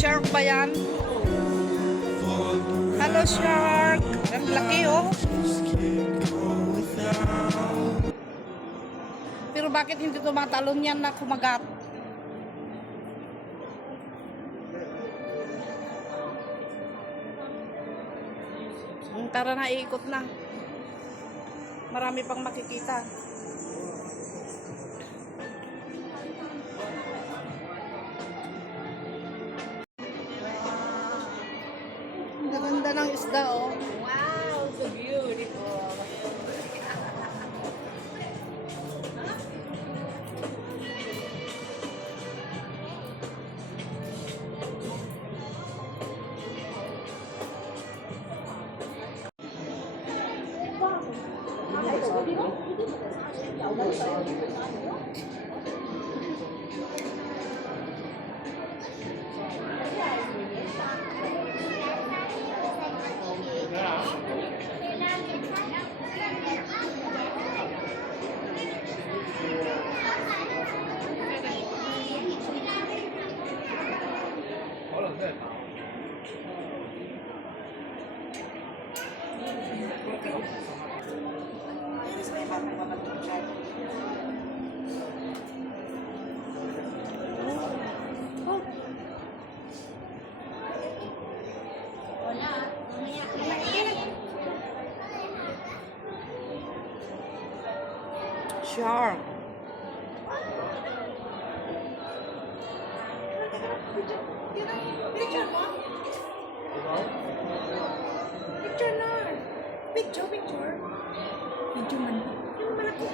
Shark ba yan? Hello, shark. Ang laki, oh. Pero bakit hindi tumatalon yan na kumagat? Tara na, iikot na. Marami pang makikita. Ang ganda ng isda, oh. Wow, so beautiful. Shark. Picture mo? Picture na. Picture. Picture man. Yung malaki.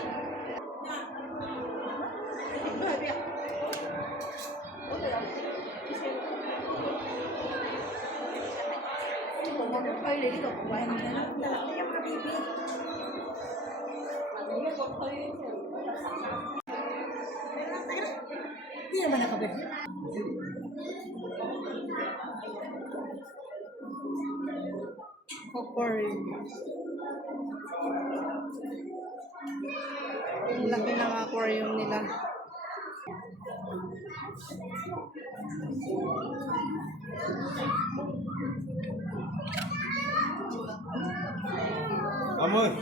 Ay, lady ko. Kumain na lang. Lalaki yung kabibi. Hindi naman nakabili. Aquarium. Ang laki ng aquarium nila. Amor.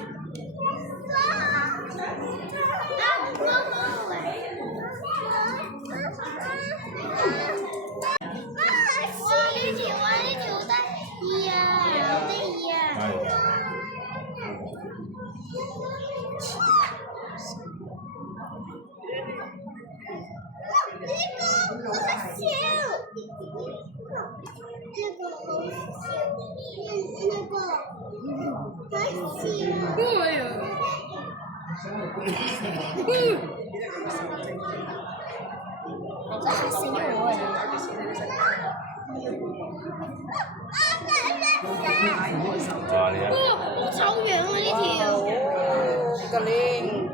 Galing.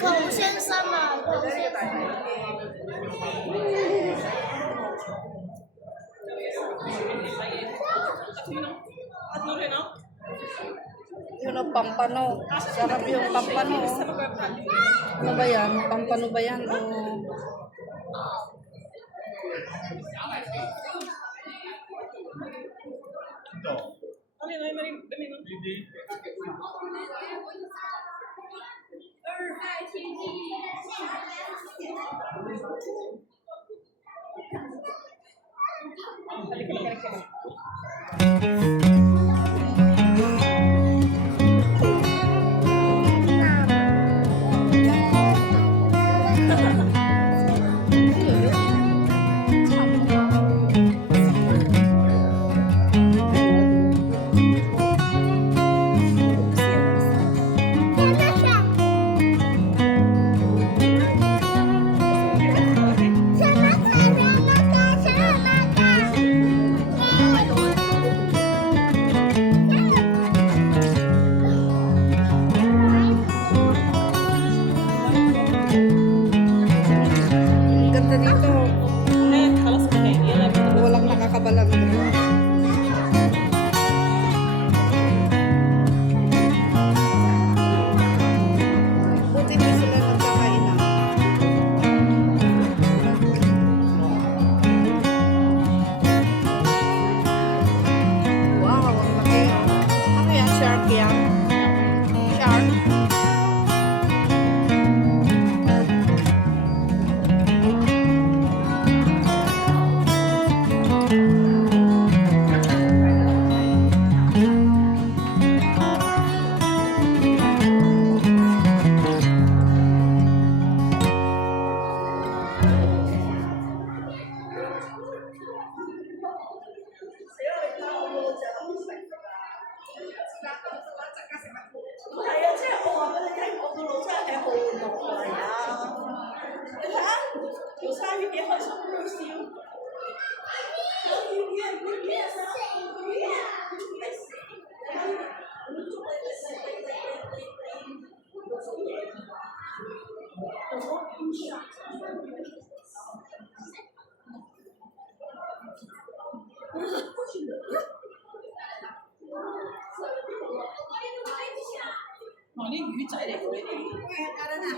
狗先生嘛，狗先生。 Yun ang pampano. Sarap yung pampano. Ano ba yan? Pampano ba yan? O... Tara na.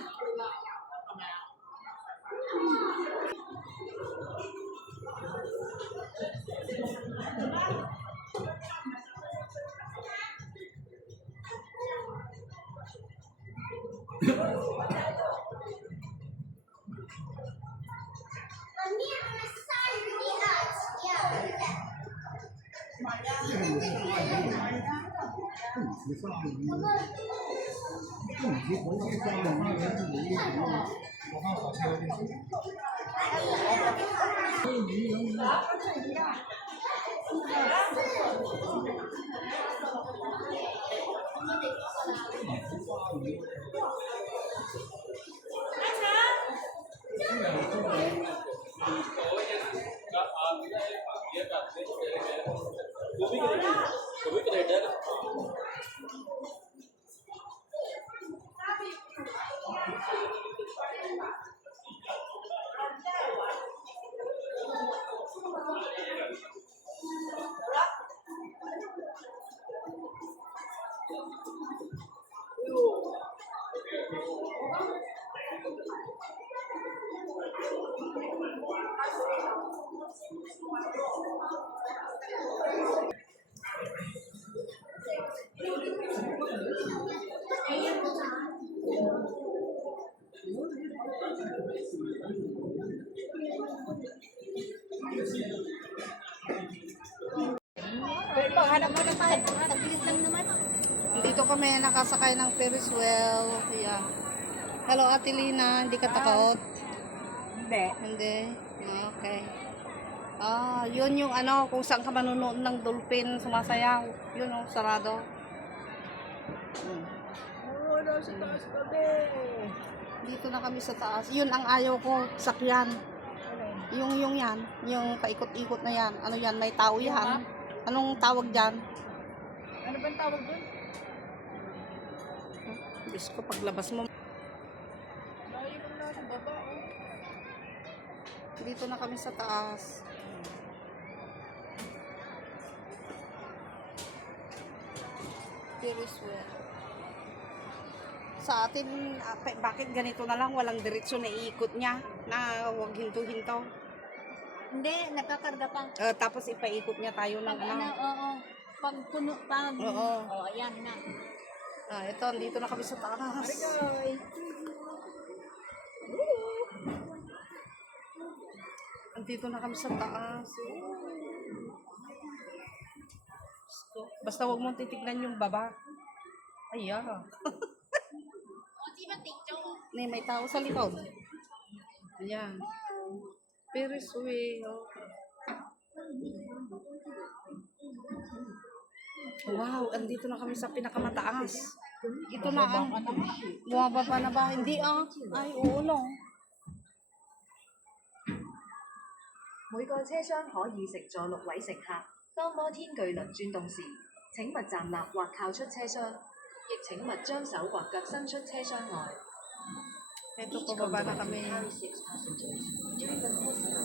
Pero hanap mo na tayo. Saglit lang naman. Dito kami nakasakay ng Ferris wheel. Yeah. Hello, Ate Lina. Hindi ka takot? Hindi. Hindi. Okay. Yun yung ano, kung saan ka manunood ng dolphin sumasayaw. Yun oh, sarado. Wala sa taas kami. Dito na kami sa taas. Yun ang ayaw ko, sakyan. Yung yan, yung paikot-ikot na yan. Ano yan, may tao yan. Anong tawag dyan? Ano bang tawag doon? Diyos ko, paglabas mo. Layo ko na sa baba. Dito na kami sa taas. Ferris wheel. Sa atin, bakit ganito na lang? Walang diretso na iikot niya na huwag hinto-hinto. Hindi, nakakarga pa. Tapos ipaikot niya tayo ng Pag ano, ano. oo. Pag puno, pag... Oo. Oh, ayan na. Ito, dito na kami sa taas. Arigay. Andito na kami sa taas. Basta huwag mong titignan yung baba. Ay, may tao sa likod. Ayan. Ferris wheel. Wow, andito na kami sa pinakamataas. Ito na ang bumababa na ba? Hindi Ay, oo no. 每個車廂可以乘坐6位乘客。當摩天巨輪轉動時，請勿站立或靠出車廂，亦請勿將手或腳伸出車廂外。 Ito, pababa na kami.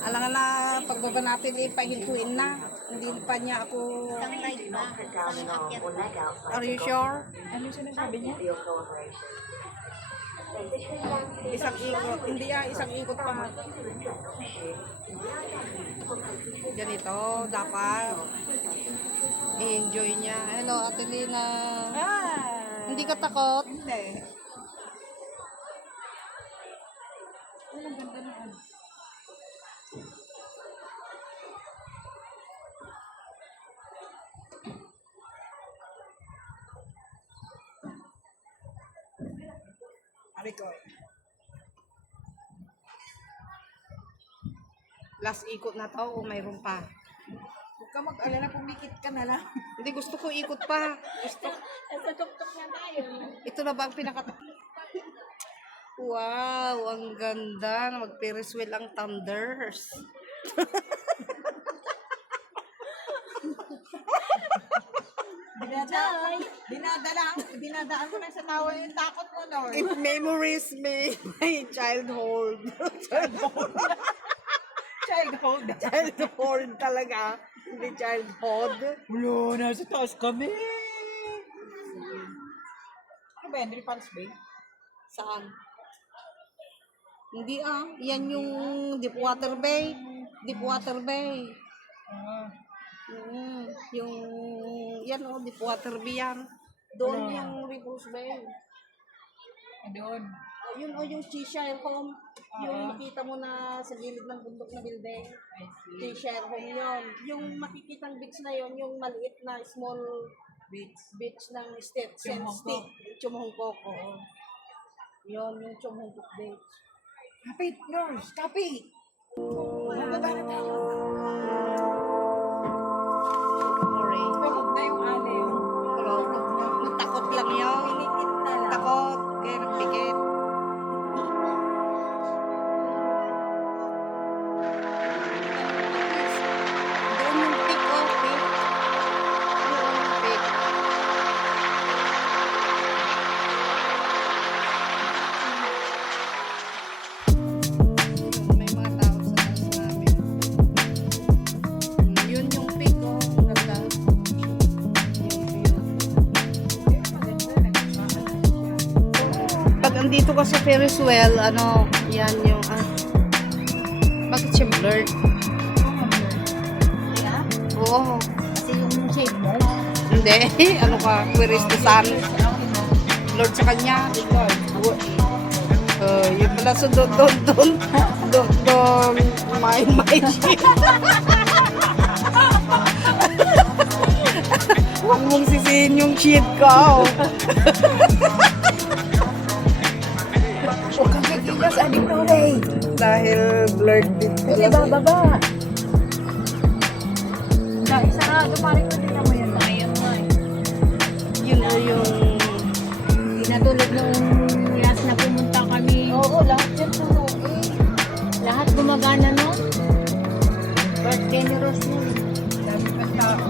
Alangan na, pagbaba natin, pahintuin na. Hindi pa niya ako... Isang ride ba? Isang akyat ba? Are you sure? Ano yung sinasabi niya? Isang ikot. Hindi isang ikot pa. Ganito, dapat. I-enjoy niya. Hello, Ate Lina. Hindi ka takot? Hindi. Ang ganda na ano. Arikoy. Last ikot na to o mayroon pa? Huwag ka mag-alala, pumikit ka na lang. Hindi, gusto ko ikot pa. Gusto. Sa tuktok na tayo. Ito na ba ang pinaka... Wow, ang ganda na mag-Ferris wheel ang Thunders. Dinadaan mo na sa tawa yung takot mo, Lord. If memories may childhood. Childhood. Childhood talaga. Hindi childhood. Ulo, nasa taas kami. Ano ba yan? Repulse Bay? Saan? Hindi yan yung Deepwater Bay. Deepwater Bay. Yung, yan Deepwater Bay yan. Doon yung Repulse Bay. Doon. Yun yung Cheshire Home. Yung makita mo na sa gilid ng bundok na building. Cheshire Home yun. Yung makikitang beach na yun, yung maliit na small beach ng state. Chumhongkok. Yun, yung Chumhongkok Beach. Kapit, Nors. Kapit. Mababa na tayo. Sorry. Tulog na yung alim. Takot lang yun. Pinikit na lang. Takot. Kaya nagpikit. Doon yung peak, peak. Doon yung peak. May mga tao sa taas namin. Yun yung peak, ang ganda. Yung view. Pag andito ka sa Ferris wheel, yan yung, bakit siya blurred? Oo. Kasi yung shape mo. Hindi. Ano ka? Where is the sun? Lord sa kanya. Yun pala. So, doon. My shit. Huwag mong sisihin yung shit ko. Huwag kang kikilos, aling Nore. Dahil blurred din Kasi pala. bababa. Sarado, parang ko din mo yan. Ayun nga eh. Yun yung... Hindi na tulad nung last na pumunta kami. Oo, lahat yan tulo eh. Lahat gumagana no? But generous mo. Dami pa tao.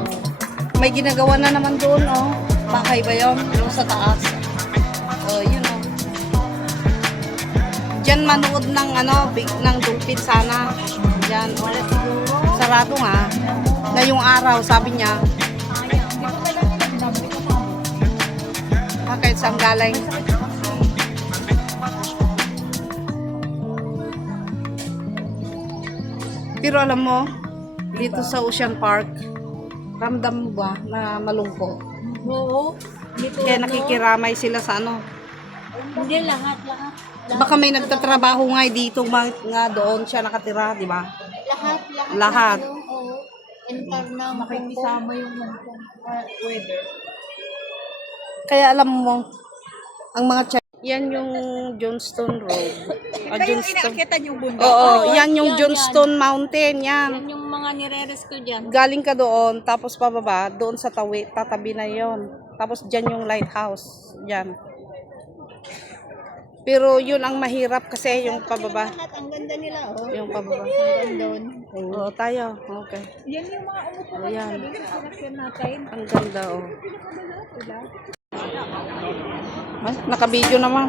May ginagawa na naman doon, Bahay ba yun? Yung sa taas. Yun, Diyan manood ng, ng dolphin sana. Diyan. Wala siguro. Sarado nga. Na yung araw, sabi niya. Sayang. Hindi ko talaga nila binabalik ko sa ako. Kahit saan galing. Pero alam mo, dito sa Ocean Park, ramdam mo ba na malungkot? Oo. Dito, Kaya nakikiramay sila sa Hindi lahat. Baka may nagtatrabaho nga dito, nga doon siya nakatira, di ba? Lahat. Oo. Enter na Makikisama yung weather. Kaya alam mo, ang mga yan yung Johnston Road. Johnston. Yung bundok. Oo, yan yung Yan, Johnston Mountain, yan. Yan yung mga nireres ko dyan. Galing ka doon, tapos pababa, doon sa tatabi na yon. Tapos dyan yung lighthouse, dyan. Pero yun ang mahirap kasi yung pababa. Lahat, ang ganda nila, Yung pababa. Hanggang doon. Oo, tayo. Okay. Yan yung mga umupo O, yan. sa sinakyan natin. Ang ganda, Ay, naka-video naman.